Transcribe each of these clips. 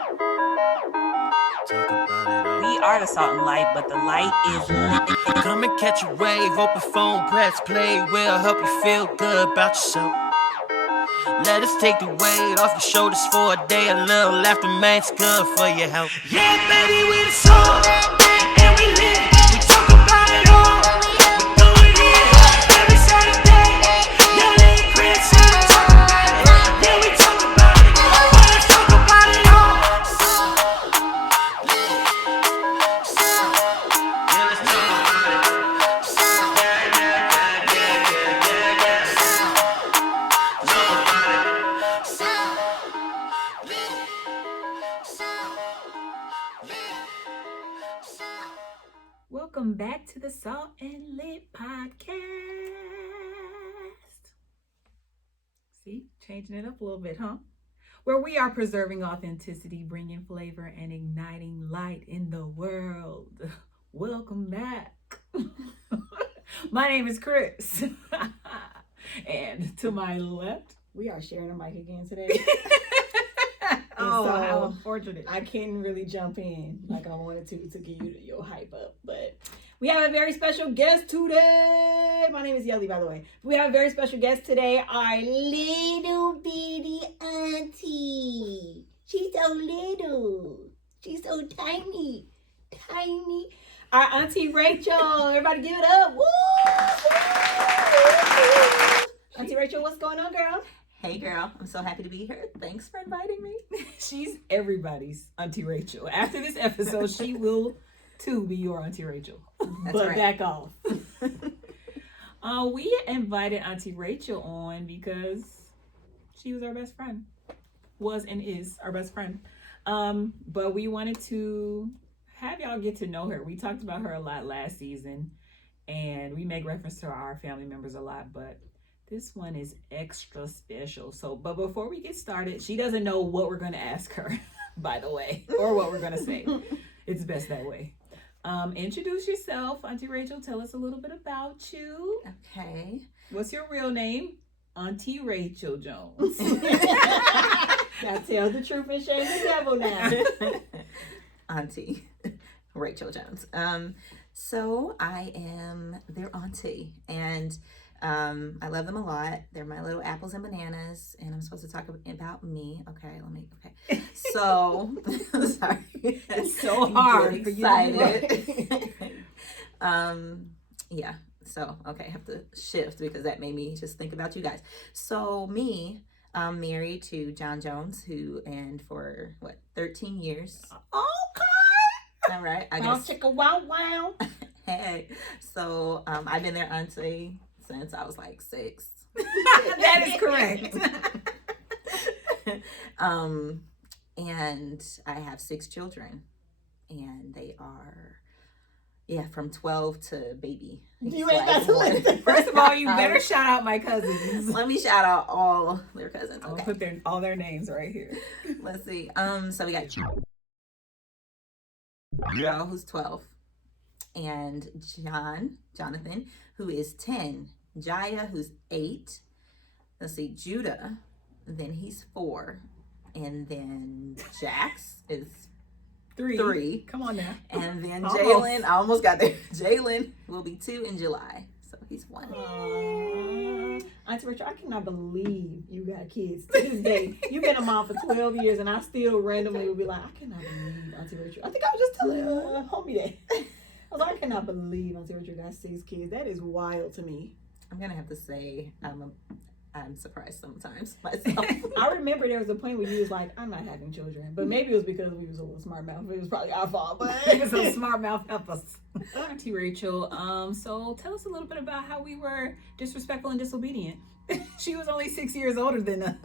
We are the salt and light, but the light is lit. Come and catch a wave, open phone, press play. We'll help you feel good about yourself. Let us take the weight off your shoulders for a day. A little laughter, man, it's good for your health. Yeah, baby, we the salt, and we lit. We talk about it all. We do it here every Saturday. Yeah, they criticize. Yeah, we talk about it. Let's talk about it all. Yeah, let's talk about it. Welcome back to the Salt and Lit podcast. See, changing it up a little bit, huh? Where we are preserving authenticity, bringing flavor, and igniting light in the world. Welcome back. My name is Chris. And to my left, we are sharing a mic again today. oh, so how unfortunate. I couldn't really jump in like I wanted to give you your hype up. But we have a very special guest today. My name is Yelly, by the way. We have a very special guest today, our little bitty auntie. She's so little. She's so tiny. Tiny. Our Auntie Rachel. Everybody give it up. Woo! Auntie Rachel, what's going on, girl? Hey girl, I'm so happy to be here. Thanks for inviting me. She's everybody's Auntie Rachel. After this episode, she will too be your Auntie Rachel. That's but right. Back off. We invited Auntie Rachel on because she was our best friend. Was and is our best friend. But we wanted to have y'all get to know her. We talked about her a lot last season, and we make reference to our family members a lot, but this one is extra special. But before we get started, she doesn't know what we're going to ask her, by the way, or what we're going to say. It's best that way. Introduce yourself, Auntie Rachel. Tell us a little bit about you. Okay. What's your real name? Auntie Rachel Jones. Now tell the truth and shame the devil now. Auntie Rachel Jones. So I am their auntie, and I love them a lot. They're my little apples and bananas, and I'm supposed to talk about me. Okay. So, sorry. It's so hard for you excited. Yeah. So, okay, I have to shift because that made me just think about you guys. So me, I'm married to John Jones, and for 13 years. Okay. All right. I Wow, guess. chicka wow wow. Hey. So I've been their auntie since I was like 6. That is correct. And I have 6 children, and they are, from 12 to baby. You ain't got to listen. First of all, you better shout out my cousins. Let me shout out all their cousins. I'll Okay. put all their names right here. Let's see. So we got Joe, who's 12, and Jonathan, who is 10, Jaya, who's 8. Let's see, Judah, then he's 4, and then Jax is 3. Come on now. And then Almost. Jalen, I almost got there. Jalen will be 2 in July, so he's 1. Auntie Rachel, I cannot believe you got kids to this day. You've been a mom for 12 years, and I still randomly will be like, I cannot believe Auntie Rachel. I think I was just telling homie that. I was like, I cannot believe Auntie Rachel got 6 kids. That is wild to me. I'm gonna have to say I'm surprised sometimes myself. I remember there was a point where you was like, I'm not having children. But maybe it was because we was a little smart mouth. It was probably our fault. But So smart mouth help us. Auntie Rachel, so tell us a little bit about how we were disrespectful and disobedient. She was only 6 years older than us.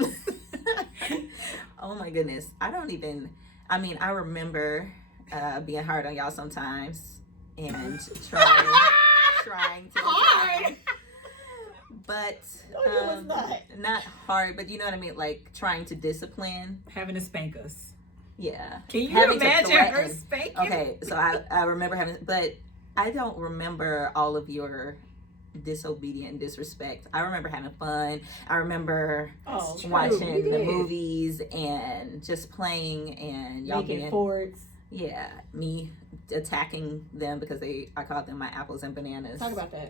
Oh my goodness. I remember being hard on y'all sometimes and trying to Hard. it but was not hard, but you know what I mean, like trying to discipline. Having to spank us. Yeah. Can you Having to imagine her threaten. spanking? Okay, so I remember having, but I don't remember all of your disobedient and disrespect. I remember having fun. I remember True. watching You the did. movies and just playing, and y'all Making being forts. yeah, me attacking them because I called them my apples and bananas. Talk about that.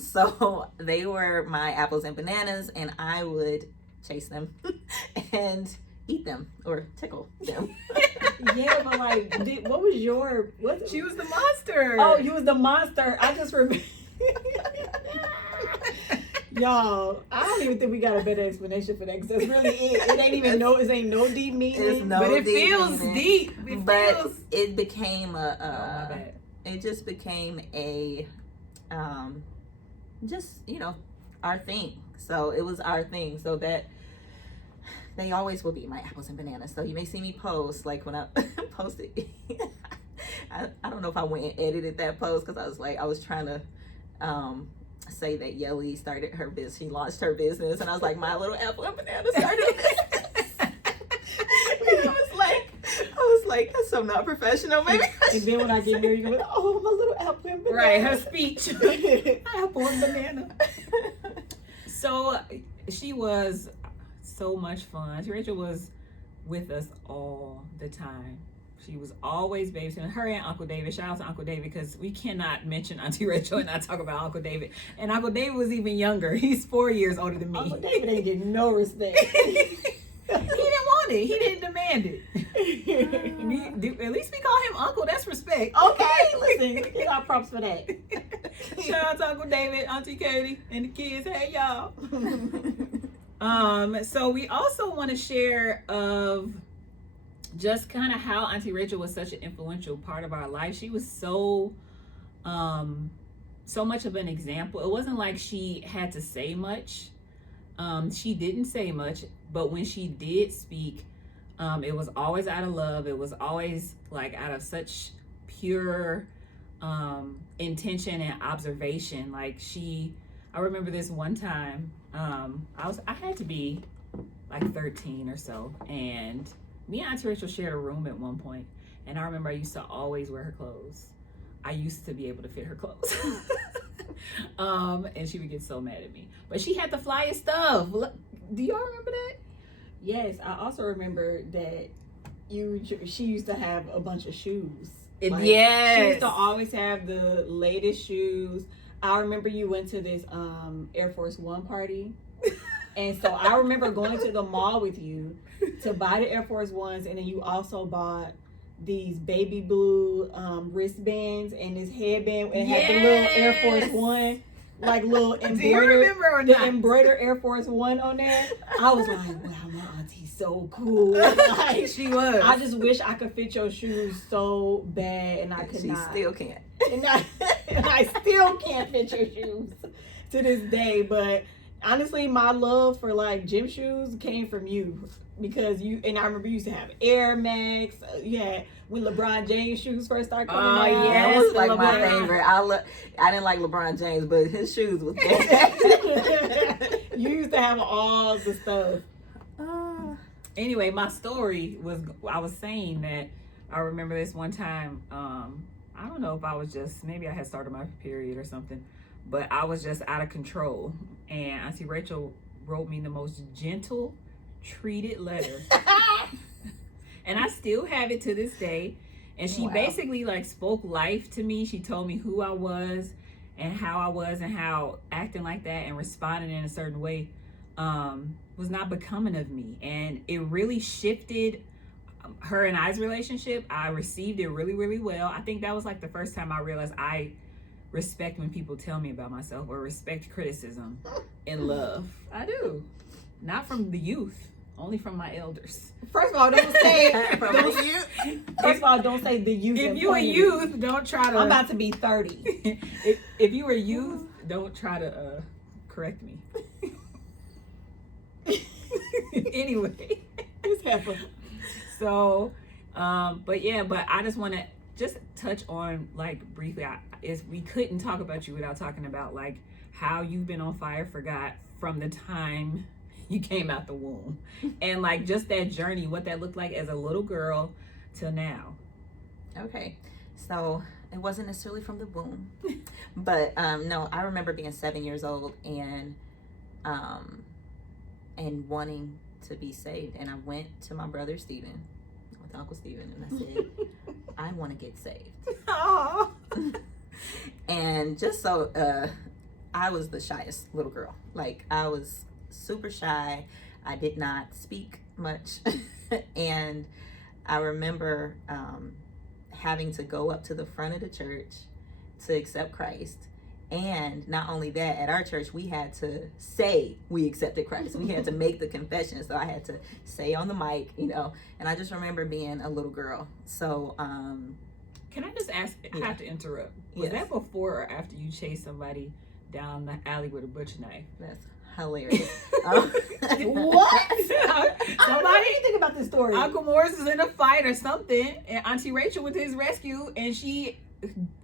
So they were my apples and bananas, and I would chase them and eat them or tickle them. Yeah, but like, what was your? She was the monster. Oh, you was the monster. I just remember. Y'all, I don't even think we got a better explanation for that because that's really it. It ain't even it ain't no deep meaning. It's no but it deep feels meaning. deep. It But feels. it became Oh, my bad. it just became a just our thing. So it was our thing, so that they always will be my apples and bananas. So you may see me post, like when I posted I don't know if I went and edited that post because I was trying to say that Yelly started her business. She launched her business, and I was like, my little apple and banana started a business. And I was like, that's so not professional, maybe. And then when I get married, you go, oh, my little apple and banana. Right, her speech. Apple and banana. So she was so much fun. Rachel was with us all the time. She was always babysitting her and Uncle David. Shout out to Uncle David because we cannot mention Auntie Rachel and not talk about Uncle David. And Uncle David was even younger. He's 4 years older than me. Uncle David ain't getting no respect. He didn't want it. He didn't demand it. At least we call him Uncle. That's respect. Okay, listen, give our props for that. Shout out to Uncle David, Auntie Katie, and the kids. Hey, y'all. So we also want to share of just kind of how Auntie Rachel was such an influential part of our life. She was so much of an example. It wasn't like she had to say much. She didn't say much, but when she did speak, it was always out of love. It was always like out of such pure intention and observation. Like I remember this one time, I had to be like 13 or so, and me and Auntie Rachel shared a room at one point, and I remember I used to always wear her clothes. I used to be able to fit her clothes. And she would get so mad at me. But she had the flyest stuff. Do y'all remember that? Yes, I also remember that she used to have a bunch of shoes. Like, Yes. She used to always have the latest shoes. I remember you went to this Air Force One party. And so I remember going to the mall with you to buy the Air Force Ones, and then you also bought these baby blue wristbands and this headband and had the little Air Force One, like little Do you remember or not? embroidered Air Force One on there. I was like, wow, my auntie's so cool. Like, She was. I just wish I could fit your shoes so bad, and I could She not. still can't. And I still can't fit your shoes to this day. But honestly, my love for like gym shoes came from you, because I remember you used to have Air Max. You had when LeBron James shoes first started coming out. yes, That was like my LeBron. favorite. I didn't like LeBron James, but his shoes was bad. You used to have all the stuff. Anyway, my story was, I was saying that I remember this one time, I don't know if I was maybe I had started my period or something, but I was just out of control. And Auntie Rachel wrote me the most gentle, treated letter. And I still have it to this day. And she basically like spoke life to me. She told me who I was and how I was, and how acting like that and responding in a certain way was not becoming of me. And it really shifted her and I's relationship. I received it really, really well. I think that was like the first time I realized I respect when people tell me about myself, or respect criticism in love. I do. Not from the youth, only from my elders. First of all, don't say From the youth. First of all, don't say the youth. If in you a front of me. youth, don't try to. I'm about to be 30. if you were a youth, don't try to correct me. Anyway, This happened. so, but I just want to just touch on, like, briefly, we couldn't talk about you without talking about like how you've been on fire for God from the time you came out the womb, and like just that journey, what that looked like as a little girl till now. Okay, so it wasn't necessarily from the womb, but no, I remember being 7 years old and wanting to be saved. And I went to my brother Stephen, with Uncle Stephen, and I said, I want to get saved. And just so, I was the shyest little girl. Like, I was super shy. I did not speak much. And I remember having to go up to the front of the church to accept Christ. And not only that, at our church, we had to say we accepted Christ. We had to make the confession. So I had to say on the mic, you know, and I just remember being a little girl. So, can I just ask, I have to interrupt. Was Yes. that before or after you chased somebody down the alley with a butcher knife? That's hilarious. What? Somebody, What do you think about this story? Uncle Morris was in a fight or something, and Auntie Rachel went to his rescue, and she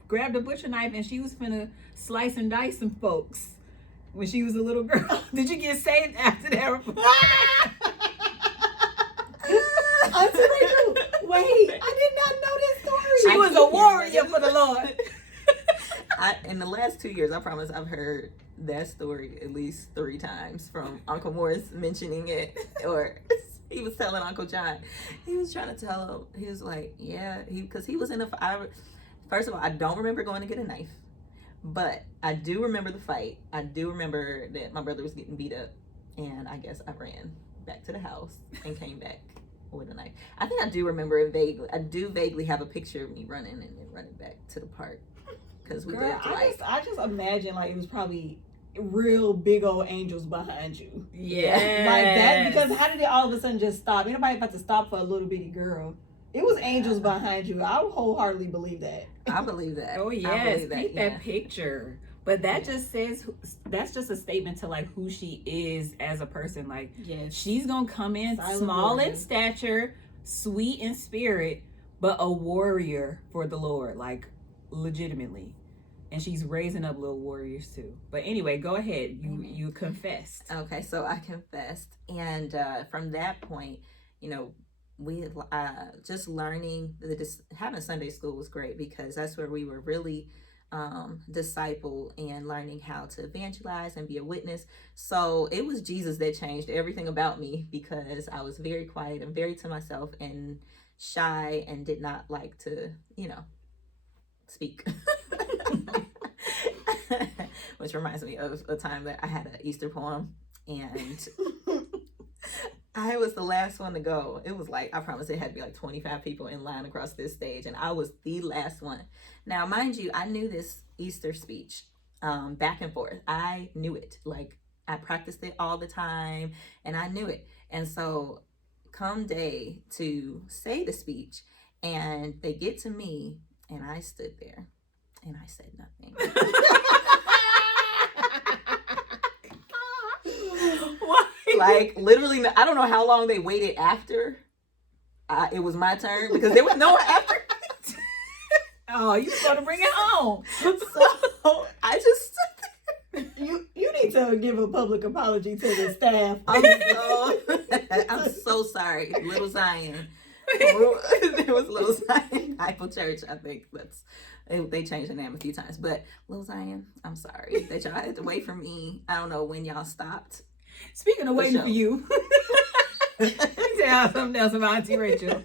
grabbed a butcher knife, and she was finna slice and dice some folks when she was a little girl. Did you get saved after that? Auntie Rachel, wait, I did not know this story. She was a warrior for the Lord. In the last 2 years, I promise I've heard that story at least 3 times from Uncle Morris mentioning it, or he was telling Uncle John. He was trying to tell him, he was like, yeah, because he was in a fight. First of all, I don't remember going to get a knife, but I do remember the fight. I do remember that my brother was getting beat up, and I guess I ran back to the house and came back with a knife. I think I do remember it vaguely. I do vaguely have a picture of me running and then running back to the park, because we Girl, lived like, I just imagine like it was probably real big old angels behind you. Yeah. Like that, because how did it all of a sudden just stop? Ain't nobody about to stop for a little bitty girl. It was angels behind you. I wholeheartly believe that. I believe that. Oh I yes, believe paint yeah. that picture. But that just says, that's just a statement to like who she is as a person. Like, Yes. she's gonna come in Silent small warrior. in stature, sweet in spirit, but a warrior for the Lord, like legitimately. And she's raising up little warriors too. But anyway, go ahead. You confessed. Okay, so I confessed, and from that point, you know, we just learning having Sunday school was great, because that's where we were really disciple and learning how to evangelize and be a witness. So it was Jesus that changed everything about me, because I was very quiet and very to myself and shy and did not like to, you know, speak. Which reminds me of a time that I had an Easter poem, and I was the last one to go. It was like, I promise it had to be like 25 people in line across this stage, and I was the last one. Now, mind you, I knew this Easter speech back and forth. I knew it. Like, I practiced it all the time, and I knew it. And so come day to say the speech, and they get to me, and I stood there, and I said nothing. Why? Like, literally, I don't know how long they waited after it was my turn, because there was no one after. Oh, you was gonna bring it home. So I just stood there. You need to give a public apology to the staff. I'm so sorry. Little Zion. There was Little Zion Bible Church. I think they changed the name a few times. But Little Zion, I'm sorry that y'all had to wait for me. I don't know when y'all stopped. Speaking of waiting show. for you, let me tell y'all something else about Auntie Rachel.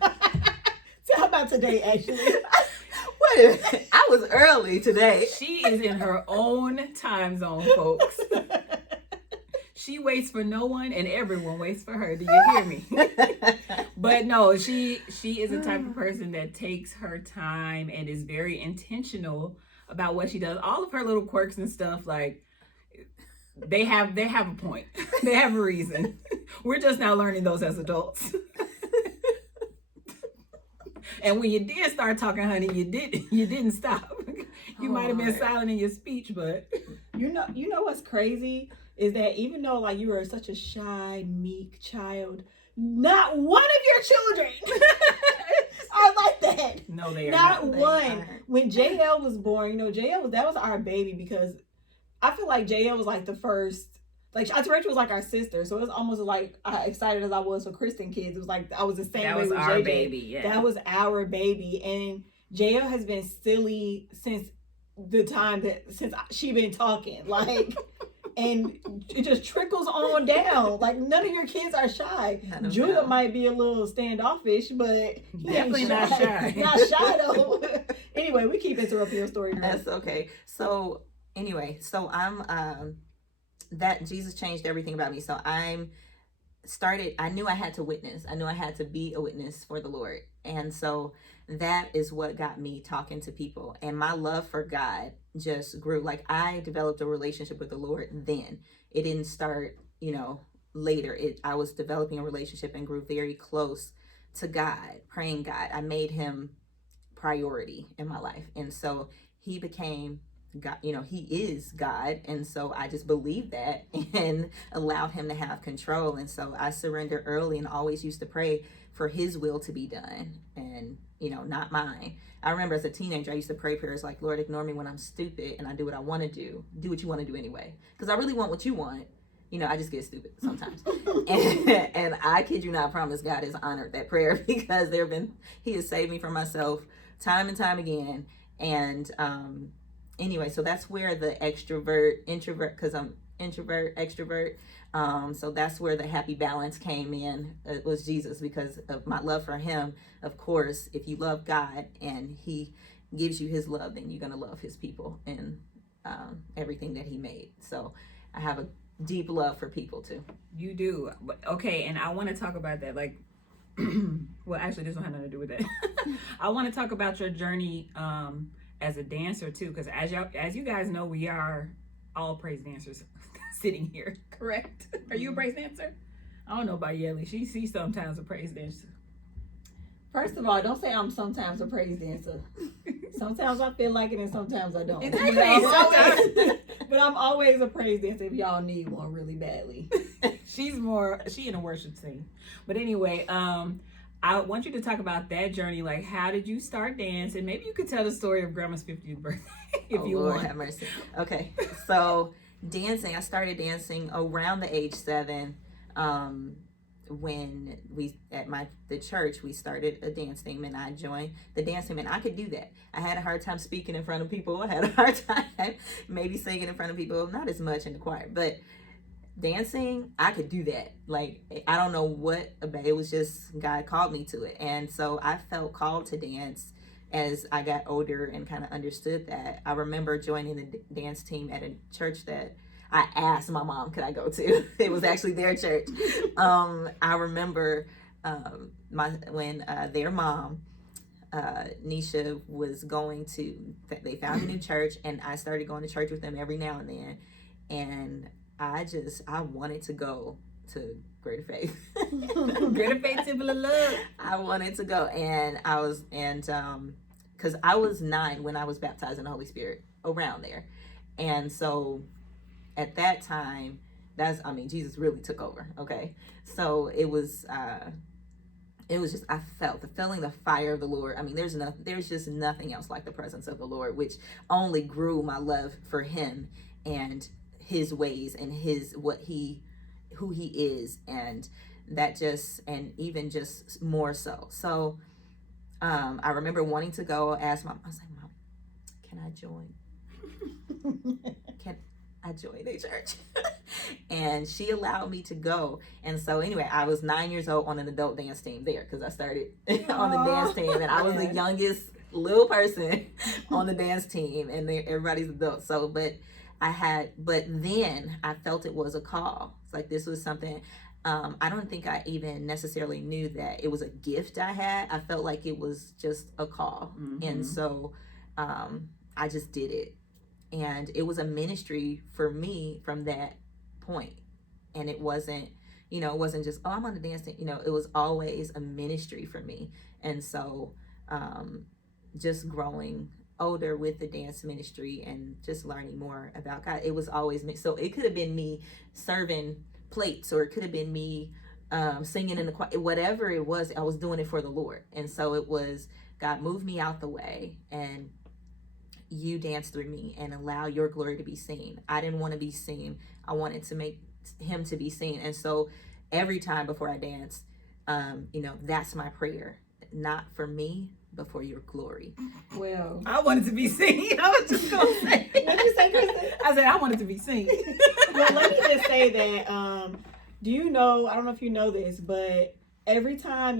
How about today, actually? What? I was early today. She is in her own time zone, folks. She waits for no one, and everyone waits for her. Do you hear me? But no, she is the type of person that takes her time and is very intentional about what she does. All of her little quirks and stuff, like, they have a point. They have a reason. We're just now learning those as adults. And when you did start talking, honey, you didn't stop. You might have been silent in your speech, but You know what's crazy is that even though like you were such a shy, meek child, not one of your children are like that. no, they are Not not. one. aren't. When JL was born, that was our baby, because I feel like JL was like the first. Like, Auntie Rachel was like our sister, so it was almost like excited as I was for Kristen kids. It was like I was the same That way was with our JJ. baby, yeah. That was our baby, and JL has been silly since the time since she been talking, like, and it just trickles on down. Like, none of your kids are shy. Judah might be a little standoffish, but he Definitely ain't not shy. Not shy though. Anyway, we keep interrupting your story, girl. That's okay. So anyway, so I'm that Jesus changed everything about me. So I knew I had to witness. I knew I had to be a witness for the Lord. And so that is what got me talking to people. And my love for God just grew. Like, I developed a relationship with the Lord then. It didn't start, later. I was developing a relationship and grew very close to God, praying God. I made him priority in my life. And so he became God, he is God. And so I just believed that and allowed him to have control. And so I surrendered early and always used to pray for his will to be done and, not mine. I remember as a teenager, I used to pray prayers like, Lord, ignore me when I'm stupid and I do what I want to do. Do what you want to do anyway. Because I really want what you want. I just get stupid sometimes. and I kid you not, I promise God has honored that prayer because he has saved me from myself time and time again. And, anyway, so that's where the introvert, because I'm introvert, extrovert. So that's where the happy balance came in. It was Jesus, because of my love for him. Of course, if you love God and he gives you his love, then you're going to love his people and everything that he made. So I have a deep love for people too. You do. Okay, and I want to talk about that. Like, well, actually, this don't have nothing to do with that. I want to talk about your journey as a dancer too, because as you guys know, we are all praise dancers sitting here. Correct? Are you a praise dancer? I don't know about Yelly. She's sometimes a praise dancer. First of all, don't say I'm sometimes a praise dancer. Sometimes I feel like it and sometimes I don't. Exactly. But I'm always a praise dancer if y'all need one really badly. She in a worship team. But anyway, I want you to talk about that journey. Like, how did you start dancing? Maybe you could tell the story of Grandma's 50th birthday if you Lord want. have mercy. Okay, so dancing, I started dancing around the age 7. When at the church, we started a dance team and I joined the dance team, and I could do that. I had a hard time speaking in front of people. I had a hard time maybe singing in front of people, not as much in the choir, but dancing, I could do that. Like, I don't know what about it, was just God called me to it. And so I felt called to dance as I got older and kind of understood that. I remember joining the dance team at a church that I asked my mom, could I go to? It was actually their church. I remember when their mom, Nisha, was going to, they found a new church, and I started going to church with them every now and then. And I wanted to go to Greater Faith. Greater Faith, Temple of Love. I wanted to go, and because I was 9 when I was baptized in the Holy Spirit, around there. And so at that time, Jesus really took over. Okay. So it was just, I felt the fire of the Lord. I mean, there's just nothing else like the presence of the Lord, which only grew my love for him and his ways and who he is. And that just, and even just more so. So, I remember wanting to go, ask Mom, I was like, Mom, can I join? Can I join a church? And she allowed me to go. And so anyway, I was 9 years old on an adult dance team there, because I started on the dance team, and I was the youngest little person on the dance team, and everybody's adult. So, but then I felt it was a call. It's like, this was something, I don't think I even necessarily knew that it was a gift I had. I felt like it was just a call. Mm-hmm. And so I just did it. And it was a ministry for me from that point. And it wasn't just, oh, I'm on the dance team. It was always a ministry for me. And so just growing older with the dance ministry and just learning more about God, it was always me. So it could have been me serving plates, or it could have been me singing in the choir. Whatever it was, I was doing it for the Lord. And so it was, God, move me out the way and you dance through me and allow your glory to be seen. I didn't want to be seen. I wanted to make him to be seen. And so every time before I dance, that's my prayer. not for me, but for your glory. Well, I wanted to be seen. I was just gonna say. what'd you say, Kristen? I said I wanted to be seen. Well, let me just say that. Do you know? I don't know if you know this, but every time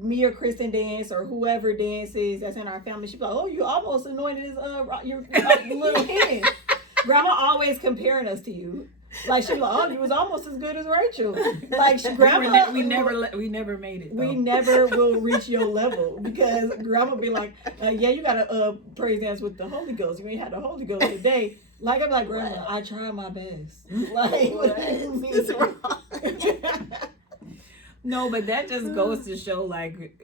me or Kristen dance or whoever dances that's in our family, she's like, "Oh, you almost anointed as your little hand." Grandma always comparing us to you. Like she's like, "Oh, you was almost as good as Rachel." Like Grandma, we never made it. we never will reach your level because Grandma be like, "Yeah, you gotta praise dance with the Holy Ghost. You ain't had the Holy Ghost today." Like I'm like, Grandma, I tried my best. Like what is wrong? No, but that just goes to show, like,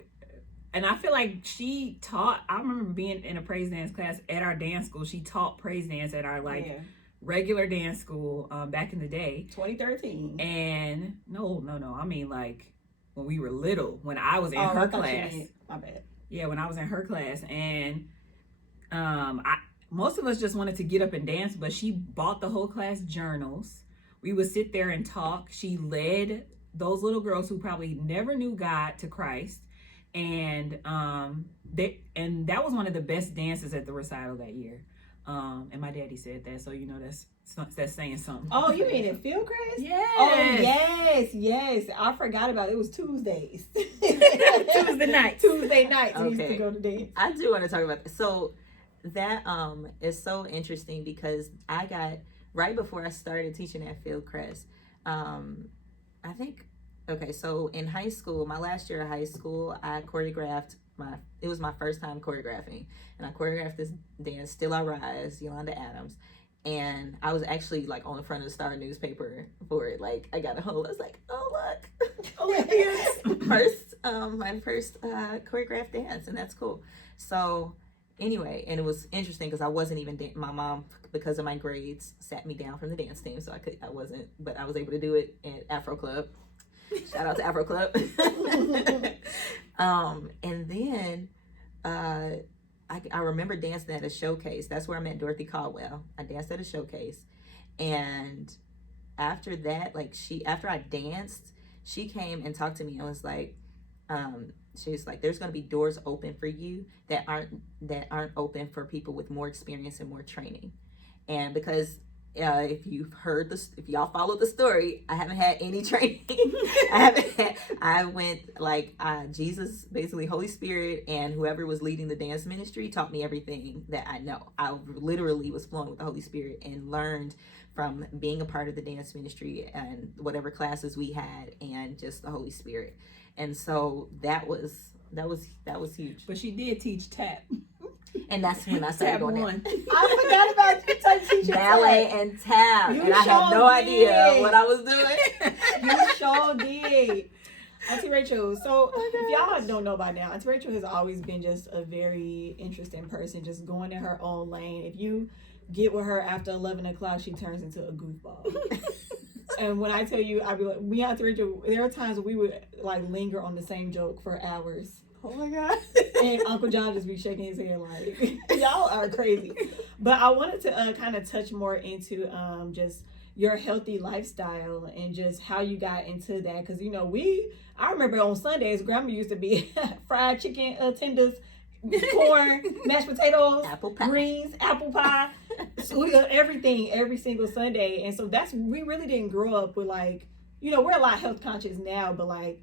and I feel like she taught. I remember being in a praise dance class at our dance school. She taught praise dance at our regular dance school back in the day, 2013. And no, I mean like when we were little, when I was in her class. My bad. Yeah, when I was in her class, and most of us just wanted to get up and dance, but she bought the whole class journals. We would sit there and talk. She led those little girls who probably never knew God to Christ, and that was one of the best dances at the recital that year. And my daddy said that, so you know that's saying something. Oh, you mean in Fieldcrest? Yes. Oh, yes. I forgot about it. It was Tuesdays. Tuesday nights. We used to go to dance. I do want to talk about that. So that is so interesting because I got right before I started teaching at Fieldcrest. I think so in high school, my last year of high school, I choreographed it was my first time choreographing, and I choreographed this dance, Still I Rise, Yolanda Adams, and I was actually like on the front of the Star newspaper for it. Like I got a hold, I was like, oh look, Olympians, my first choreographed dance, and that's cool. So anyway, and it was interesting because I wasn't even my mom, because of my grades, sat me down from the dance team, so I wasn't, but I was able to do it at Afro Club. Shout out to Afro Club. And then I remember dancing at a showcase. That's where I met Dorothy Caldwell. I danced at a showcase, and after that, after I danced, she came and talked to me and was like, she's like, there's going to be doors open for you that aren't open for people with more experience and more training. And because if y'all followed the story, I haven't had any training. I went Jesus, basically Holy Spirit, and whoever was leading the dance ministry taught me everything that I know. I literally was flowing with the Holy Spirit and learned from being a part of the dance ministry and whatever classes we had, and just the Holy Spirit. And so that was huge. But she did teach tap. And that's when I started doing one. I forgot about you teaching ballet and tap. You and I had no idea what I was doing. You sure did. Auntie Rachel, so if y'all don't know by now, Auntie Rachel has always been just a very interesting person, just going in her own lane. If you get with her after 11 o'clock, she turns into a goofball. And when I tell you, I be like, me and Auntie Rachel, there are times we would like linger on the same joke for hours. Oh my God. And Uncle John just be shaking his head like, y'all are crazy. But I wanted to kind of touch more into just your healthy lifestyle and just how you got into that. Because, you know, I remember on Sundays, Grandma used to be fried chicken tenders, corn, mashed potatoes, apple pie, greens, apple pie, everything every single Sunday. And so we really didn't grow up with like, you know, we're a lot health conscious now, but like,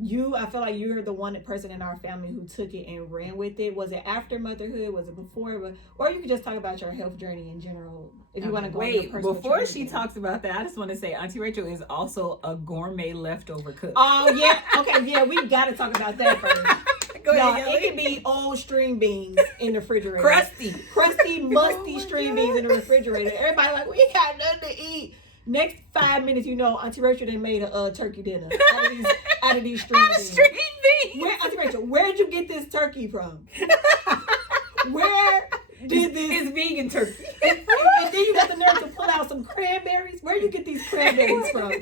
I feel like you're the one person in our family who took it and ran with it. Was it after motherhood? Was it before? Or you could just talk about your health journey in general. If you want to go into personal before she talks about that, I just want to say Auntie Rachel is also a gourmet leftover cook. Oh yeah, okay, yeah, we got to talk about that first. Go ahead, Y'all, it can be old string beans in the refrigerator. crusty, musty string beans in the refrigerator. Everybody like, we got nothing to eat. Next 5 minutes, you know, Auntie Rachel done made a turkey dinner out of these string beans. Auntie Rachel, where'd you get this turkey from? Where did this? It's vegan turkey. And then you got the nerve to pull out some cranberries. Where you get these cranberries from?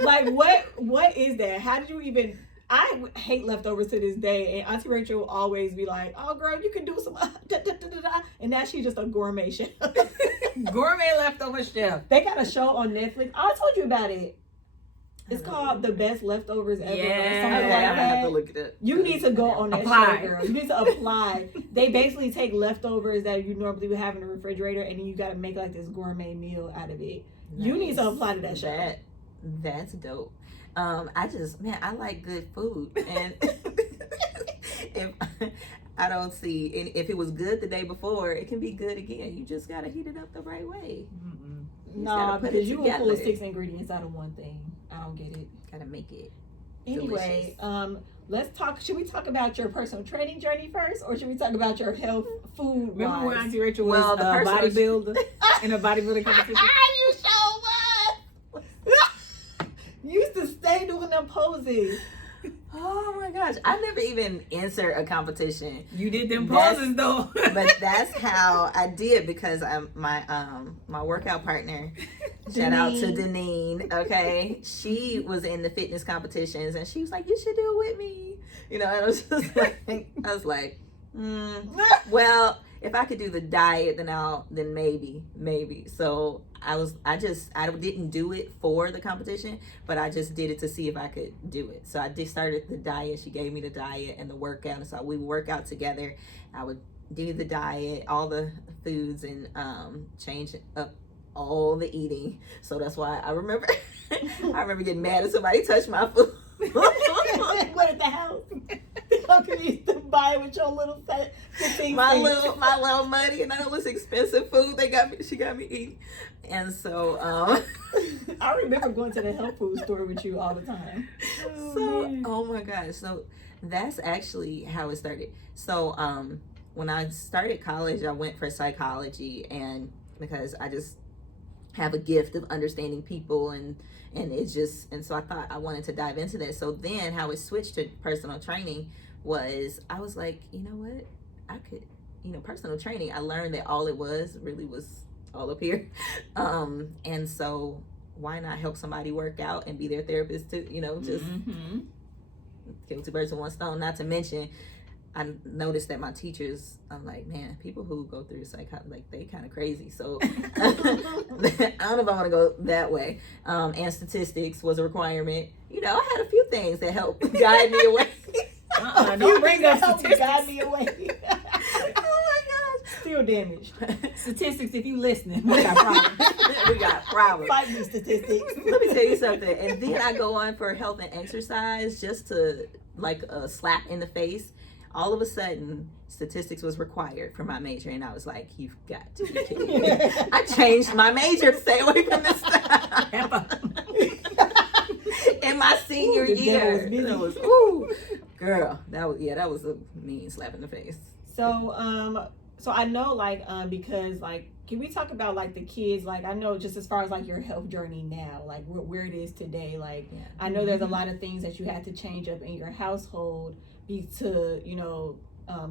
Like, what is that? How did you even? I hate leftovers to this day, and Auntie Rachel will always be like, "Oh, girl, you can do some," and now she's just a gourmet chef. Gourmet leftover chef. They got a show on Netflix. I told you about it. It's called The Best Leftovers Ever. Yeah, or something like I have to look it up. You need to go on that Apply. show, girl. You need to apply. They basically take leftovers that you normally would have in the refrigerator, and then you got to make like this gourmet meal out of it. You need to apply to that show. That's dope. I like good food, and if I don't see, if it was good the day before, it can be good again. You just gotta heat it up the right way. No, because you will pull 6 ingredients out of one thing. I don't get it. Gotta make it. Anyway, let's talk. Should we talk about your personal training journey first, or should we talk about your health food? Remember when Auntie Rachel was Well, a the personal- bodybuilder in a bodybuilding competition? You so much. You used to stay doing them poses. Oh my gosh, I never even entered a competition. You did them That's- poses though. But that's how I did, because my workout partner, shout out to Deneen, okay, she was in the fitness competitions, and she was like, you should do it with me, and I was just like, well, if I could do the diet, then maybe. So I didn't do it for the competition, but I just did it to see if I could do it. So I started the diet. She gave me the diet and the workout, and so we would work out together. I would do the diet, all the foods, and change up all the eating. So that's why I remember getting mad if somebody touched my food. What at the house? How can you used to buy it with your little set? my little money and all this expensive food she got me eating. And so I remember going to the health food store with you all the time. Oh my gosh, so that's actually how it started. So when I started college, I went for psychology, and because I just have a gift of understanding people, and so I thought I wanted to dive into that. So then how it switched to personal training was, I was like, you know what, I could, personal training, I learned that all it was really was all up here. And so why not help somebody work out and be their therapist too, just kill 2 birds with 1 stone. Not to mention, I noticed that my teachers, I'm like, man, people who go through psychology, like, they kind of crazy. So I don't know if I want to go that way. And statistics was a requirement. I had a few things that helped guide me away. Don't bring up statistics. Guide me away. Oh my gosh. Still damaged. Statistics, if you listening, we got problems. We got problems. Fight me, statistics. Let me tell you something. And then I go on for health and exercise, just to, like, a slap in the face. All of a sudden, statistics was required for my major, and I was like, you've got to be kidding me. I changed my major to stay away from this stuff. In my senior year. That was, girl, that was a mean slap in the face. So I know, because, can we talk about, the kids? I know just as far as, your health journey now, where it is today. I know there's a lot of things that you had to change up in your household to,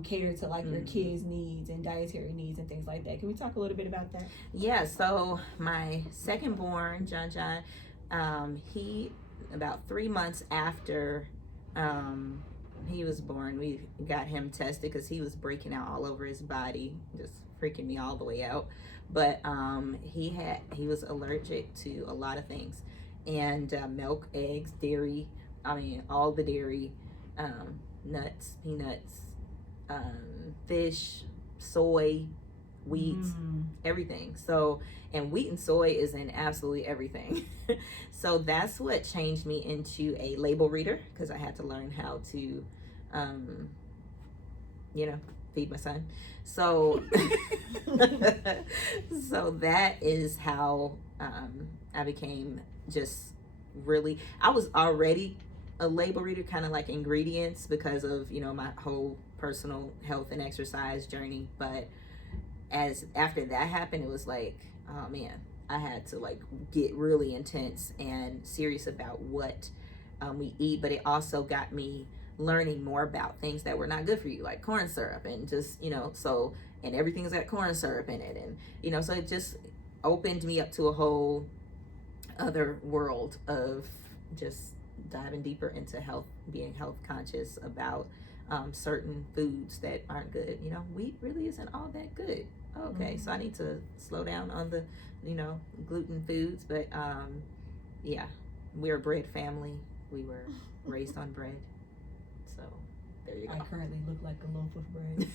cater to, your kids' needs and dietary needs and things like that. Can we talk a little bit about that? Yeah, so my second born, John, he, about 3 months after he was born, we got him tested because he was breaking out all over his body, just freaking me all the way out. But he was allergic to a lot of things, and milk, eggs, dairy, all the dairy, nuts, peanuts, fish, soy, wheat, everything. So, and wheat and soy is in absolutely everything. So that's what changed me into a label reader, because I had to learn how to, feed my son. So, so that is how I became just really, I was already a label reader, kind of like ingredients, because of, my whole personal health and exercise journey. But after that happened, it was like, oh man, I had to get really intense and serious about what we eat. But it also got me learning more about things that were not good for you, like corn syrup, and just, and everything's got corn syrup in it. And, so it just opened me up to a whole other world of just diving deeper into health, being health conscious about certain foods that aren't good. Wheat really isn't all that good. Okay, so I need to slow down on the, gluten foods. But yeah, we're a bread family. We were raised on bread. So there you I go. currently look like a loaf of bread.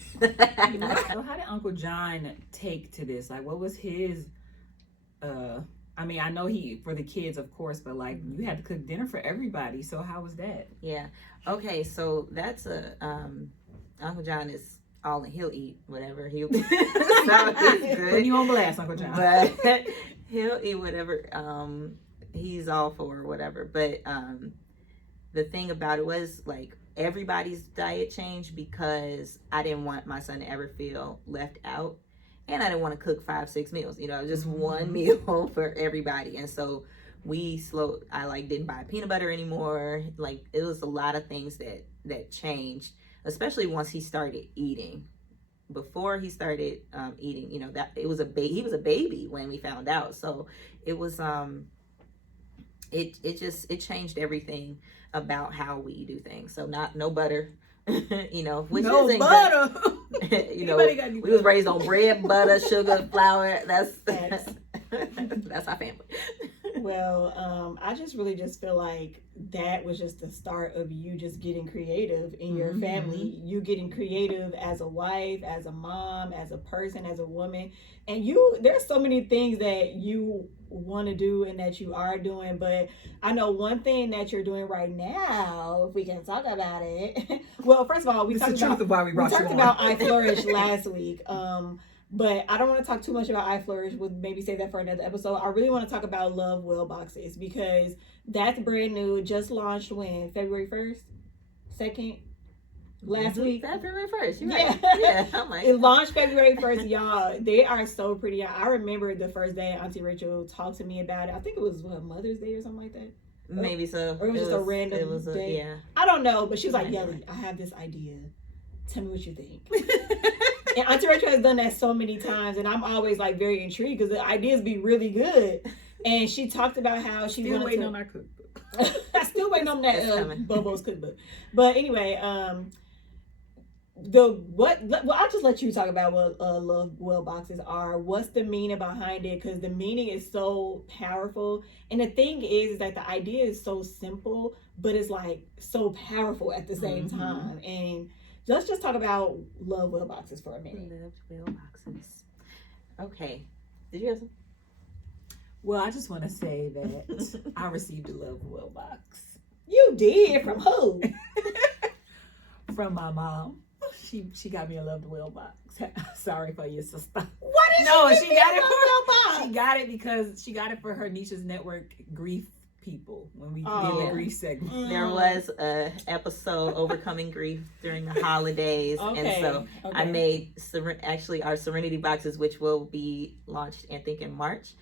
So how did Uncle John take to this? Like, what was his? I mean, I know he for the kids, of course, but like you had to cook dinner for everybody. So how was that? Yeah. Okay. So that's Uncle John is all he'll eat whatever he'll. So he's good. Putting you on blast, Uncle John. But he'll eat whatever he's all for, whatever. But the thing about it was like everybody's diet changed because I didn't want my son to ever feel left out, and I didn't want to cook 5-6 meals, just one meal for everybody. And so I like didn't buy peanut butter anymore. Like it was a lot of things that changed, especially once he started eating. Before he started eating, that it was he was a baby when we found out. So it was it changed everything about how we do things. So no butter, which No isn't butter. good. We was raised on bread, butter, sugar, flour. That's our family. Well, I just really just feel like that was just the start of you just getting creative in your family. You getting creative as a wife, as a mom, as a person, as a woman. And there's so many things that you want to do and that you are doing. But I know one thing that you're doing right now, if we can talk about it. Well, first of all, we talked about I Flourish last week. But I don't want to talk too much about I Flourish. We'll maybe save that for another episode. I really want to talk about Love Well boxes because that's brand new. Just launched when? February 1st? 2nd? Last week? February 1st. You're Yeah. right. Yeah. I'm like, It launched February 1st, y'all. They are so pretty. I remember the first day Auntie Rachel talked to me about it. I think it was Mother's Day or something like that. maybe so. Or it was just a random day. Yeah. I don't know, but she was like, Yeah, Yelly, I have this idea. Tell me what you think. And Auntie Rachel has done that so many times, and I'm always like very intrigued because the ideas be really good. And she talked about how she Still wanted waiting to. on our cookbook. I still waiting on It's that coming. Bobo's cookbook. But anyway, well, I'll just let you talk about what Love Well boxes are. What's the meaning behind it? Because the meaning is so powerful, and the thing is that the idea is so simple, but it's like so powerful at the same time. And let's just talk about Love Well boxes for a minute. Love Well boxes. Okay. Did you have some? Well, I just want to say that I received a Love Well box You did? From who? from my mom. She got me a Love Well box. Sorry for your sister. What is No, she she got it. Love Well box? She got it because she got it for her Nisha's Network grief people when we did Oh. the grief segment. There was a episode overcoming grief during the holidays, and so I made actually our Serenity boxes, which will be launched I think in March,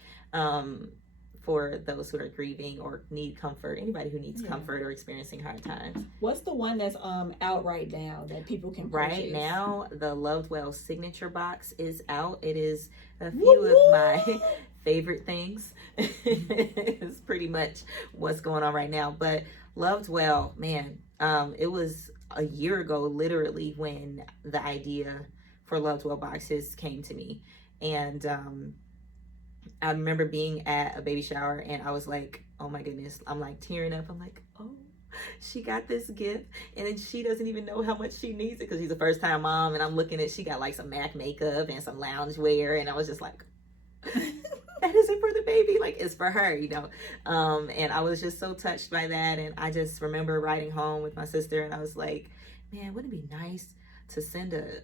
for those who are grieving or need comfort. Anybody who needs comfort or experiencing hard times. What's the one that's out right now that people can purchase? Right now, the Loved Well signature box is out. It is a few of my favorite things. It's pretty much what's going on right now. But Loved Well, man, it was a year ago literally when the idea for Loved Well boxes came to me. And I remember being at a baby shower and I was like, oh my goodness, I'm like tearing up. I'm like, oh, she got this gift and then she doesn't even know how much she needs it because she's a first time mom. And I'm looking at, she got like some MAC makeup and some lounge wear. And I was just like, that isn't for the baby, like it's for her, and I was just so touched by that. And I just remember riding home with my sister and I was like, man, wouldn't it be nice to send a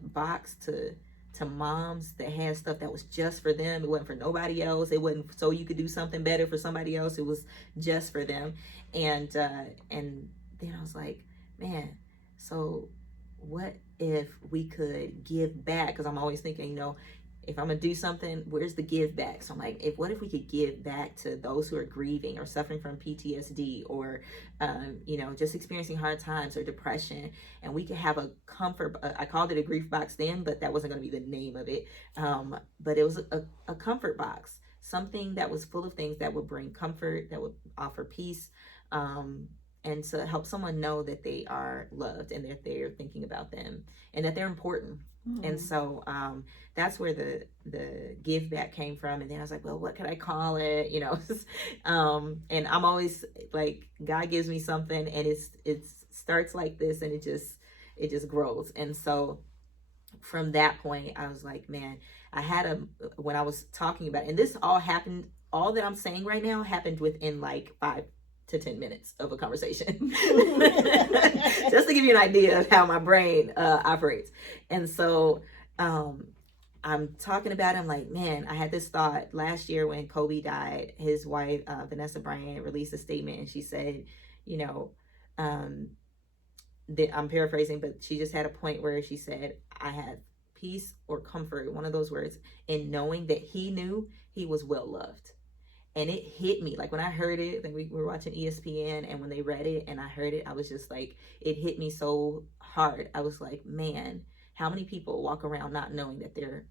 box to moms that had stuff that was just for them. It wasn't for nobody else. It wasn't so you could do something better for somebody else. It was just for them. And then I was like, man, so what if we could give back? Because I'm always thinking, if I'm gonna do something, where's the give back? So I'm like, what if we could give back to those who are grieving or suffering from PTSD or, just experiencing hard times or depression, and we could have a comfort. I called it a grief box then, but that wasn't gonna be the name of it. But it was a comfort box, something that was full of things that would bring comfort, that would offer peace, and to help someone know that they are loved and that they're thinking about them and that they're important. And so that's where the give back came from. And then I was like, well, what could I call it? You know, and I'm always like, God gives me something and it starts like this and it just grows. And so from that point, I was like, man, when I was talking about it, and this all happened, all that I'm saying right now happened within like 5 to 10 minutes of a conversation. Just to give you an idea of how my brain operates. And so I'm talking about it. I'm like, man, I had this thought last year when Kobe died. His wife, Vanessa Bryant, released a statement and she said, you know, that I'm paraphrasing, but she just had a point where she said, I had peace or comfort, one of those words, in knowing that he knew he was well loved. And it hit me, like when I heard it, like we were watching ESPN, and when they read it and I heard it, I was just like, it hit me so hard. I was like, man, how many people walk around not knowing that they're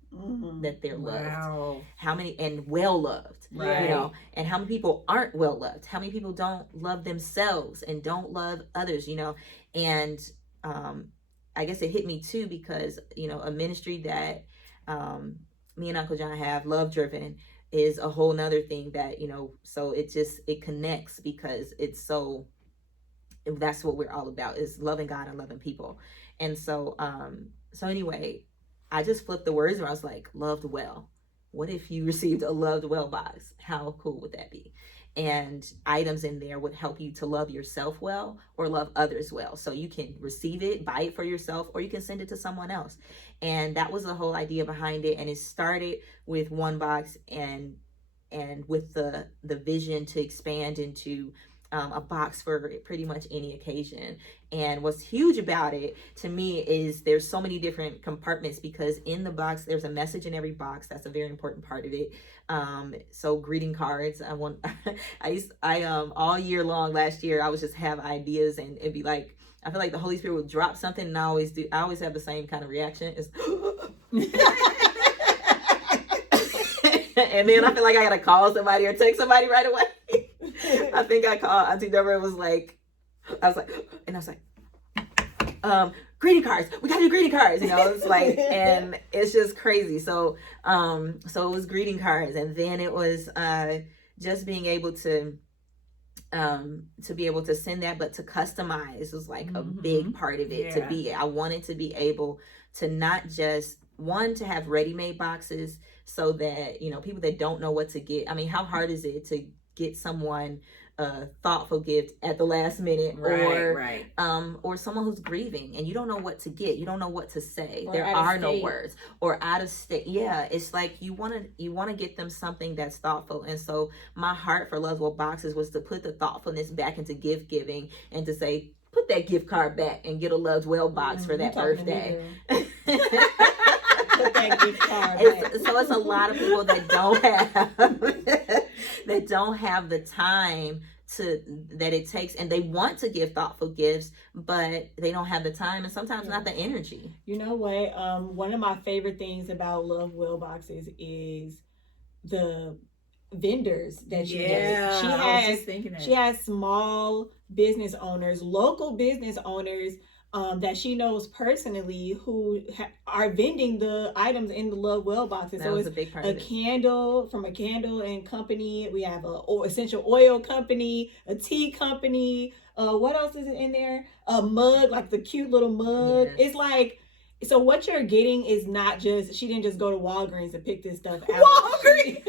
loved? How many, and well loved, Right. you know? And how many people aren't well loved? How many people don't love themselves and don't love others, you know? And I guess it hit me too because, you know, a ministry that me and Uncle John have, Love Driven, is a whole nother thing that, you know, so it connects because it's so, that's what we're all about, is loving God and loving people. And so anyway, I just flipped the words around. I was like, loved well. What if you received a loved well box? How cool would that be? And items in there would help you to love yourself well or love others well. So you can receive it, buy it for yourself, or you can send it to someone else. And that was the whole idea behind it. And it started with one box and with the vision to expand into a box for pretty much any occasion. And what's huge about it to me is there's so many different compartments, because in the box there's a message in every box. That's a very important part of it. So greeting cards, I all year long last year I would just have ideas, and it'd be like, I feel like the Holy Spirit would drop something and I always have the same kind of reaction. It's and then I feel like I gotta call somebody or text somebody right away. I think I called Auntie Deborah. I was like, greeting cards. We gotta do greeting cards. You know, it's like, and it's just crazy. So it was greeting cards, and then it was just being able to be able to send that, but to customize was like a big part of it. I wanted to be able to not just to have ready-made boxes, so that, you know, people that don't know what to get. I mean, how hard is it to get someone a thoughtful gift at the last minute, or someone who's grieving and you don't know what to get, you don't know what to say, or there are no words, or out of state. Yeah, it's like you want to get them something that's thoughtful. And so my heart for Love's Well boxes was to put the thoughtfulness back into gift giving, and to say, put that gift card back and get a Love's Well box for that birthday. That gift card so it's a lot of people that don't have the time that it takes, and they want to give thoughtful gifts, but they don't have the time, and sometimes not the energy. You know what? One of my favorite things about Love Well boxes is the vendors that she does. She has small business owners, local business owners, that she knows personally, who are vending the items in the Love Well boxes. That so was it's a big part a of it. candle from a candle and company. We have a essential oil company, a tea company. What else is in there? A mug, like the cute little mug. Yes. It's like, so what you're getting is not just, she didn't just go to Walgreens and pick this stuff out. Walgreens?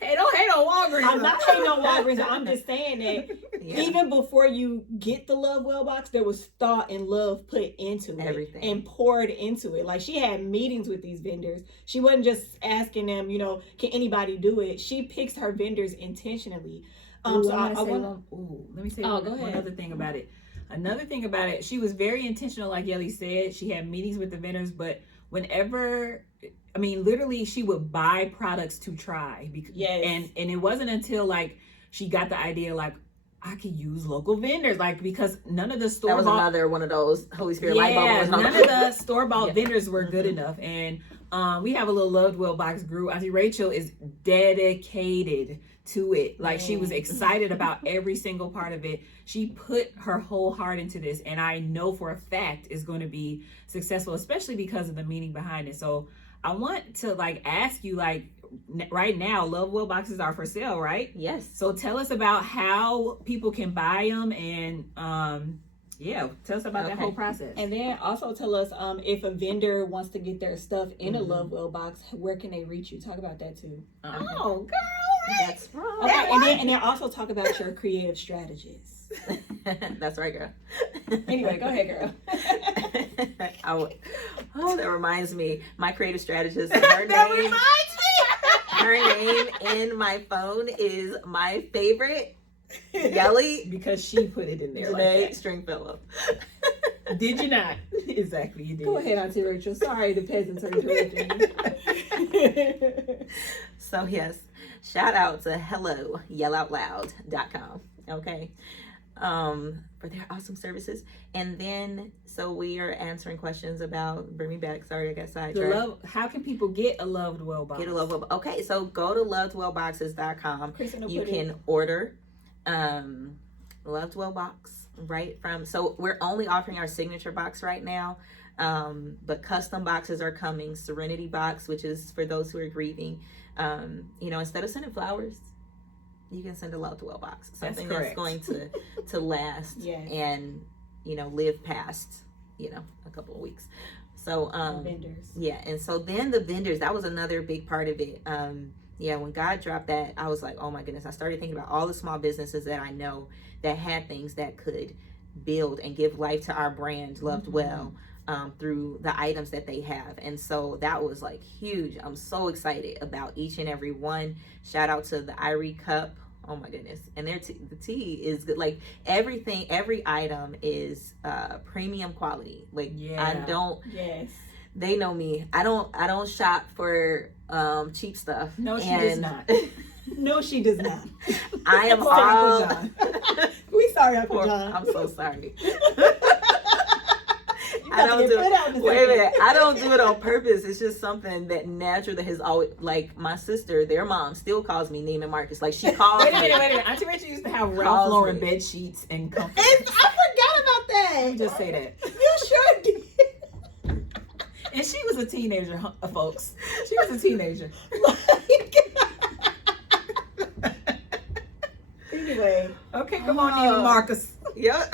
Hey, don't hate on Walgreens. I'm not hating on Walgreens. I'm just saying that even before you get the Love Well box, there was thought and love put into everything, and poured into it. Like, she had meetings with these vendors. She wasn't just asking them, you know, can anybody do it? She picks her vendors intentionally. Let me say one other thing about it. Another thing about it, she was very intentional, like Yelly said. She had meetings with the vendors, but whenever, I mean, literally, she would buy products to try. And it wasn't until, like, she got the idea, like, I could use local vendors, like, because none of the store-bought... That was another one of those Holy Spirit light bulbs. None of the store-bought vendors were good enough. And we have a little Loved Well box group. Auntie Rachel is dedicated to it. Like she was excited about every single part of it. She put her whole heart into this, and I know for a fact it's going to be successful, especially because of the meaning behind it. So I want to like ask you, like, right now, Love Well boxes are for sale, right? Yes. So tell us about how people can buy them, and tell us about that whole process. And then also tell us if a vendor wants to get their stuff in a Love Well box, where can they reach you? Talk about that too. Oh, girl, That's right. Okay, and then also talk about your creative strategies. That's right, girl. Anyway, go ahead, girl. That reminds me. My creative strategist, her name in my phone is my favorite Yelly because she put it in there. Janae Like Stringfellow. Did you not? Exactly, you did. Go ahead, Auntie Rachel. Sorry, the peasants are interrupting you. So yes, shout out to helloyelloutloud.com. Okay. For their awesome services. And then so we are answering questions about, bring me back, sorry I got sidetracked. How can people get a Loved Well box? Get a Love Well. Okay, so go to lovedwellboxes.com. You can order Loved Well box right from, so we're only offering our signature box right now, but custom boxes are coming. Serenity box, which is for those who are grieving. Instead of sending flowers, you can send a Love Well box, something that's going to last and live past a couple of weeks. So vendors. Yeah, and so then the vendors, that was another big part of it. When God dropped that, I was like, oh my goodness. I started thinking about all the small businesses that I know that had things that could build and give life to our brand, Loved Well, through the items that they have. And so that was like huge. I'm so excited about each and every one. Shout out to the Irie Cup. Oh my goodness. And the tea is good. Like everything, every item is premium quality. Like they know me. I don't shop for cheap stuff. No, she does not. No, she does not. I am all we sorry, Uncle John. I'm so sorry. I don't do it on purpose. It's just something that naturally has always, like my sister, their mom still calls me Neiman Marcus. Like she calls Wait a minute. Auntie Rachel used to have Ralph Lauren bed sheets and comfort. I forgot about that. Let me just say that. You sure did. And she was a teenager, folks. She was a teenager. Anyway. Okay, come on, Neiman Marcus. Yep.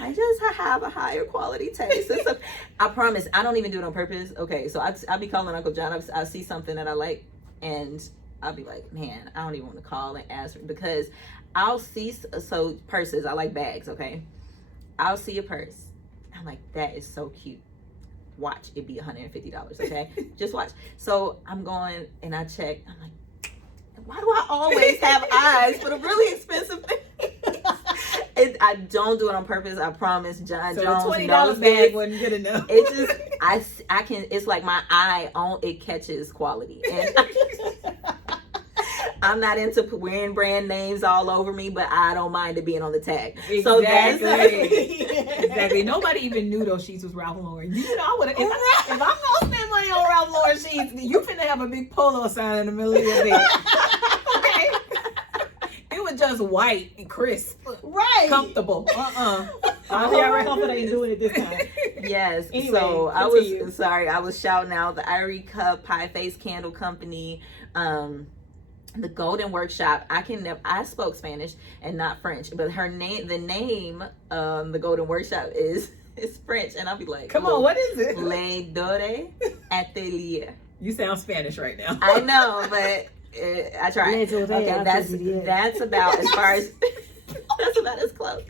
I just have a higher quality taste. I promise, I don't even do it on purpose. Okay, so I'll be calling Uncle John. I see something that I like, and I'll be like, man, I don't even want to call and ask, because I'll see, so purses, I like bags, okay? I'll see a purse. I'm like, that is so cute. Watch, it'd be $150, okay? Just watch. So I'm going and I check. I'm like, why do I always have eyes for the really expensive things? I don't do it on purpose. I promise. John Jones the $20 knows bag this. wasn't good enough. It just, I can. It's like my eye on it catches quality, and I'm not into wearing brand names all over me, but I don't mind it being on the tag. Exactly. So that's exactly. Nobody even knew those sheets was Ralph Lauren. You know, I would have. If I'm gonna spend money on Ralph Lauren sheets, you finna have a big polo sign in the middle of your bed. Okay. It was just white and crisp, right? Comfortable. I'm confident in doing it this time. Yes. Anyway, so continue. I was shouting out the Irie Cup Pie Face Candle Company. The Golden Workshop. I spoke Spanish and not French, but the name the Golden Workshop is French, and I'll be like, come on, what is it? Les Dore Atelier. You sound Spanish right now. I know, but I tried. Okay, that's about as far as that's about as close.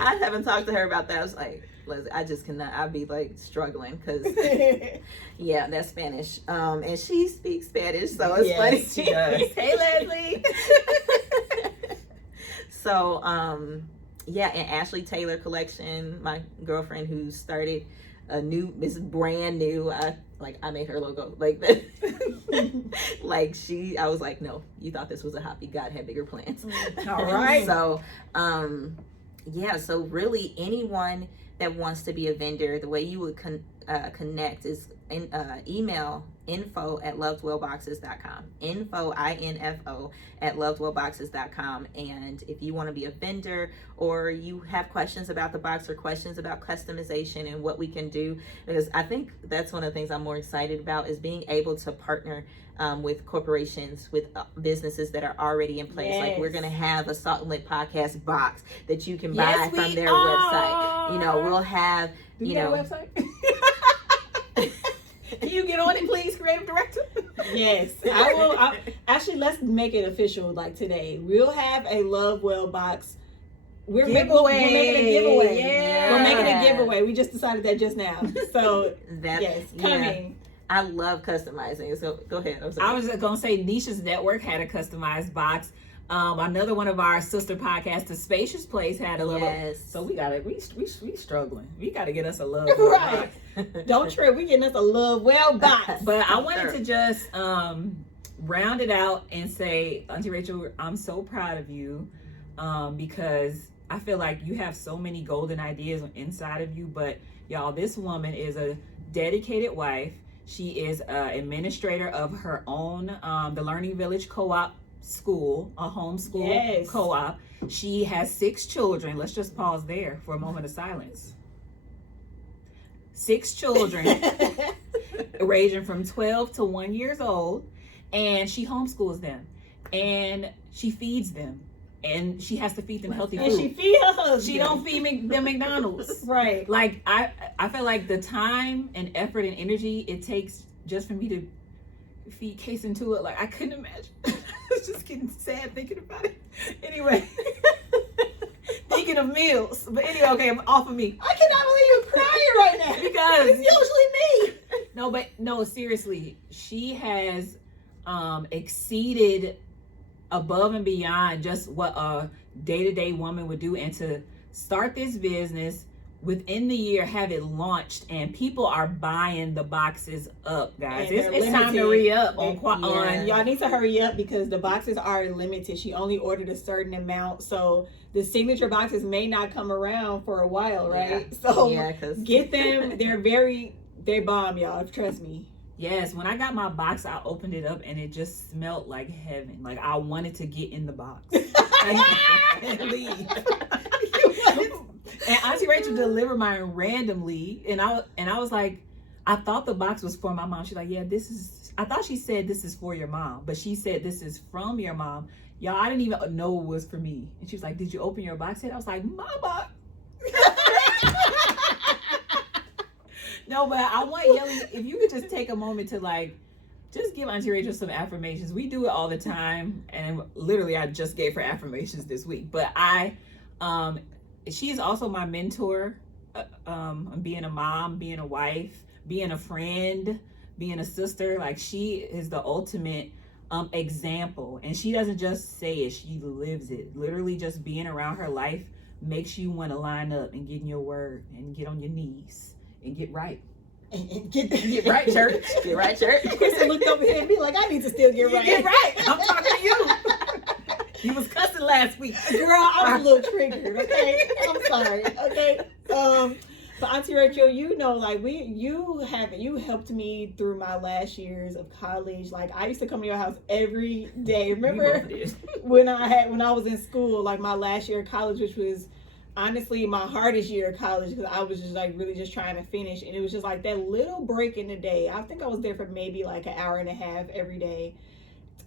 I haven't talked to her about that. I was like, Leslie, I just cannot. I'd be like struggling because yeah, that's Spanish. And she speaks Spanish, so it's funny. She does. Hey, Leslie. So yeah, and Ashley Taylor collection, my girlfriend who started a new, this is brand new. I made her logo like that. I was like, no, you thought this was a hobby. God had bigger plans. All right. So yeah, so really anyone that wants to be a vendor, the way you would connect is email info@lovedwellboxes.com. info @lovedwellboxes.com. And if you want to be a vendor, or you have questions about the box or questions about customization and what we can do, because I think that's one of the things I'm more excited about, is being able to partner with corporations, with businesses that are already in place. Like, we're going to have a Salt and Lit podcast box that you can buy from their website. You know, we'll have, Do you know, website? Can you get on it, please, creative director? Yes, I will. Actually, let's make it official. Like today, we'll have a Love Well box. We're making a giveaway. Yeah. We're making a giveaway. We just decided that just now. So yes, coming. Yeah. I love customizing. So go ahead. I'm sorry. I was just gonna say, Nisha's Network had a customized box. Another one of our sister podcasts, The Spacious Place, had a little. Yes. So we struggling. We gotta get us a love Right. box. Don't trip. We getting us a Love Well box. But I wanted to just round it out and say, Auntie Rachel, I'm so proud of you, because I feel like you have so many golden ideas inside of you. But y'all, this woman is a dedicated wife. She is an administrator of her own, the Learning Village Co-op school, a homeschool co-op. She has 6 children. Let's just pause there for a moment of silence. 6 children, ranging from 12 to 1 years old, and she homeschools them, and she feeds them, and she has to feed them healthy food. And she feed her husband. She don't feed them McDonald's. Right. Like, I feel like the time and effort and energy it takes just for me to feed Case into it, like, I couldn't imagine. I was just getting sad thinking about it. Anyway, thinking of meals. But anyway, okay, I'm off of me. I cannot believe you're crying right now. Because it's usually me. No, seriously, she has exceeded above and beyond just what a day-to-day woman would do, and to start this business within the year, have it launched, and people are buying the boxes up, guys. It's time to re-up on y'all need to hurry up, because the boxes are limited. She only ordered a certain amount, so the signature boxes may not come around for a while, right? So get them. They bomb, y'all, trust me. Yes, when I got my box, I opened it up and it just smelled like heaven. Like, I wanted to get in the box and leave. And Auntie Rachel delivered mine randomly, and I was like, I thought the box was for my mom. She's like, yeah, I thought she said this is for your mom, but she said this is from your mom. Y'all, I didn't even know it was for me. And she was like, did you open your box yet? I was like, my box. No, but I want Yelly, if you could just take a moment to, like, just give Auntie Rachel some affirmations. We do it all the time, and literally I just gave her affirmations this week. But she is also my mentor, being a mom, being a wife, being a friend, being a sister. Like, she is the ultimate example, and she doesn't just say it, she lives it. Literally, just being around her life makes you want to line up and get in your word and get on your knees and get right. And get right, church. Get right, church. Kristen looked over here and be like, I need to still get right. Get right. I'm talking to you. You was cussing last week. Girl, I was a little triggered, okay? I'm sorry, okay? But Auntie Rachel, you know, like, you helped me through my last years of college. Like, I used to come to your house every day. Remember when I was in school, like my last year of college, which was honestly my hardest year of college, because I was just like really just trying to finish, and it was just like that little break in the day. I think I was there for maybe like an hour and a half every day.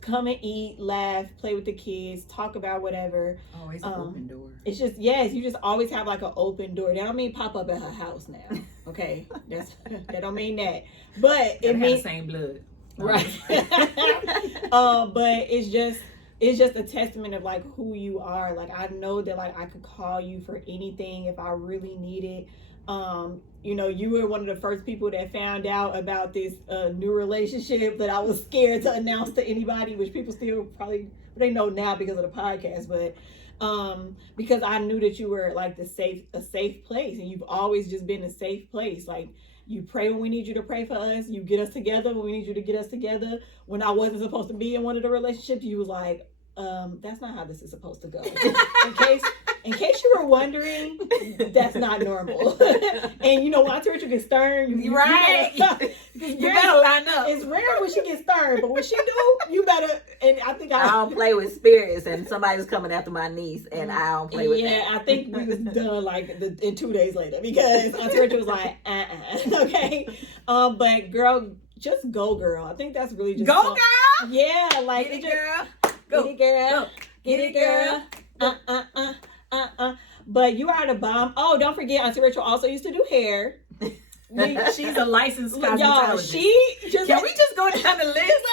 Come and eat, laugh, play with the kids, talk about whatever. Always an open door. It's just, yes, you just always have like an open door. That don't mean pop up at her house now. Okay, that don't mean that. But it means the same blood, right? But it's just a testament of like who you are. Like, I know that like I could call you for anything if I really need it. You know, you were one of the first people that found out about this new relationship that I was scared to announce to anybody, which people still probably, they know now because of the podcast, but because I knew that you were like a safe place, and you've always just been a safe place. Like, you pray when we need you to pray for us. You get us together when we need you to get us together. When I wasn't supposed to be in one of the relationships, you was like, that's not how this is supposed to go. In case you were wondering, that's not normal. And you know, when Auntie Rachel gets stern, you Right. You better line up. It's rare when she gets stern, but when she do, you better. And I think I don't play with spirits, and somebody's coming after my niece, and I don't play with that. Yeah, I think we was done like in 2 days later because Auntie Rachel was like, okay. But girl, just go, girl. I think that's really just Go, girl. Yeah, like Get it, just, girl. Get it, girl. Get it, girl. But you are the bomb. Oh, don't forget, Auntie Rachel also used to do hair. She's a licensed Y'all, cosmetologist. she just Can we just go down the list?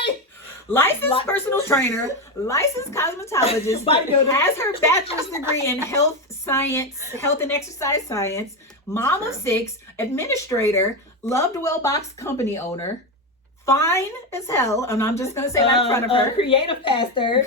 Licensed personal trainer, licensed cosmetologist, Bodybuilder. has her bachelor's degree in health science, health and exercise science, mom of 6, administrator, Loved Well Box company owner, fine as hell, and I'm just gonna say that in front of her. creative pastor.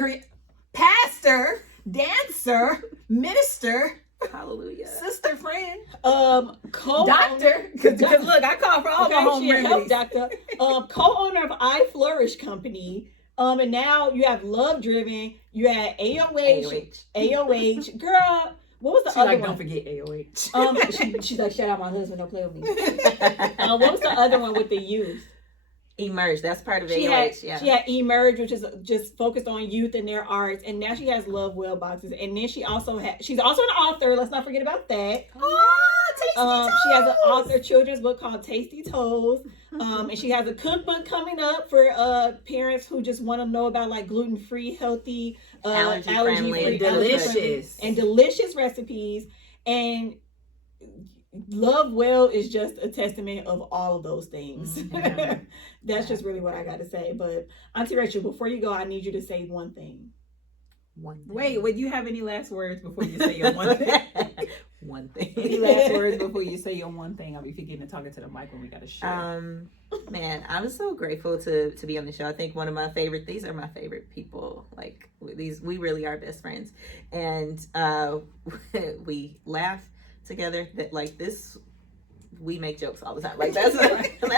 Pastor, dancer, minister, Hallelujah. sister, friend, Co-owner. doctor. Because look, I call for all my home she a health remedies. doctor. Co-owner of I Flourish Company. And now you have Love Driven. You had AOH. Girl, what was the She's other like, one? don't forget AOH. She's like, shout out my husband, don't play with me. What was the other one with the youth? Emerge. That's part of She AOH. had Emerge, which is just focused on youth and their arts, and now she has Love Well Boxes, and then she's also an author. Let's not forget about that. Tasty She has an author children's book called Tasty Toes, and she has a cookbook coming up for parents who just want to know about like gluten-free, healthy, allergy-friendly, delicious. and delicious recipes. And Love Well is just a testament of all of those things. Mm-hmm. That's just really what I got to say. But Auntie Rachel, before you go, I need you to say one thing. Wait, would you have any last words before you say your one thing? One thing. Any last words before you say your one thing? I'll be forgetting to talk to the mic when we got to share. Man, I'm so grateful to be on the show. I think these are my favorite people. Like we really are best friends, and we laugh together. That like this, we make jokes all the time. Like that's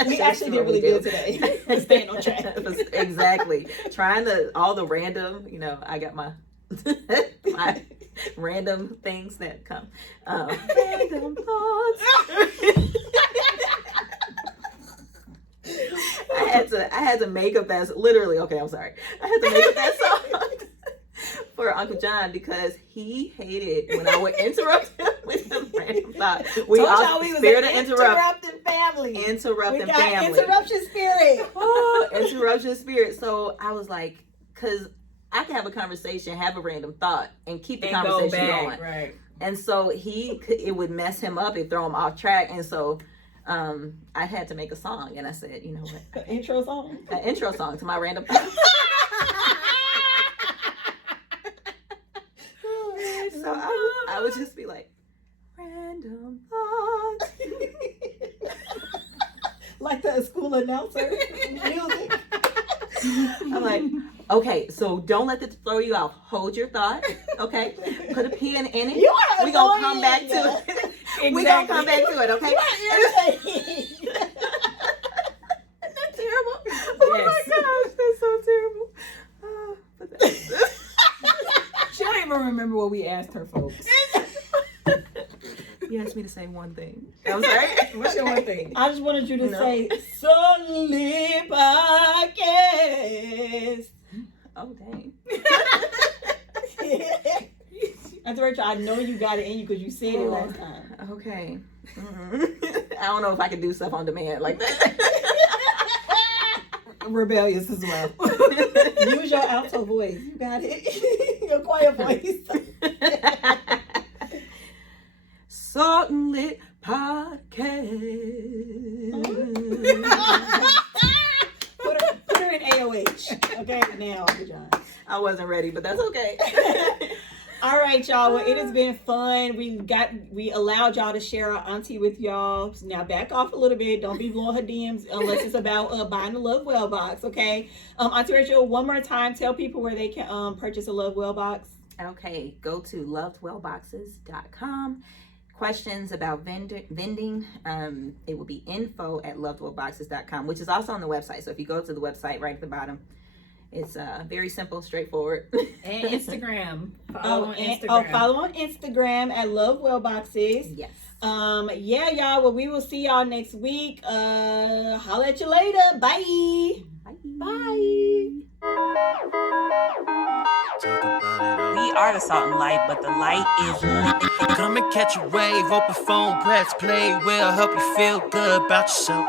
We actually did really good today. Staying on track. Exactly. Trying all the random. I got my my random things that come. Random thoughts. I had to make up that literally. Okay, I'm sorry. I had to make up that song for Uncle John because he hated when I would interrupt him with a random thought. We was spirit of interrupting family. Interrupting we got family. Interruption spirit. Interruption spirit. So I was like, because I can have a conversation, have a random thought, and keep the conversation going. Right. And so it would mess him up and throw him off track. And so I had to make a song, and I said, you know what? An intro song? An intro song to my random thought. So I would just be like, random thoughts. Like the school announcer music. I'm like, okay, so don't let this throw you off. Hold your thought, okay? Put a pin in it. We're going to come back to it. Exactly. We're going to come back to it, okay? Isn't that terrible? Oh my gosh, that's so terrible. She don't even remember what we asked her, folks. You asked me to say one thing. I'm sorry. What's your one thing? I just wanted you to say, Suddenly Podcast. Oh, dang. That's Rachel, I know you got it in you because you said it last time. Okay. I don't know if I can do stuff on demand like that. Rebellious as well. Use your alto voice. You got it. Your quiet voice. Salt and Lit Podcast. Put her in AOH. Okay, now, Uncle John. I wasn't ready, but that's okay. All right, y'all. Well, it has been fun. We allowed y'all to share our auntie with y'all. Now back off a little bit. Don't be blowing her DMs unless it's about buying a Love Well box. Okay. Auntie Rachel, one more time, tell people where they can purchase a Love Well box. Okay, go to lovedwellboxes.com. Questions about vending, it will be info@lovedwellboxes.com, which is also on the website. So if you go to the website right at the bottom, It's very simple, straightforward. And Instagram. Follow on Instagram. Follow on Instagram at Love Well Boxes. Yes. Yeah, y'all. Well, we will see y'all next week. Holla at you later. Bye. Bye. Talk about it all. We are the Salt and Light, but the light is lit. Come and catch a wave, open phone, press play. We'll help you feel good about yourself.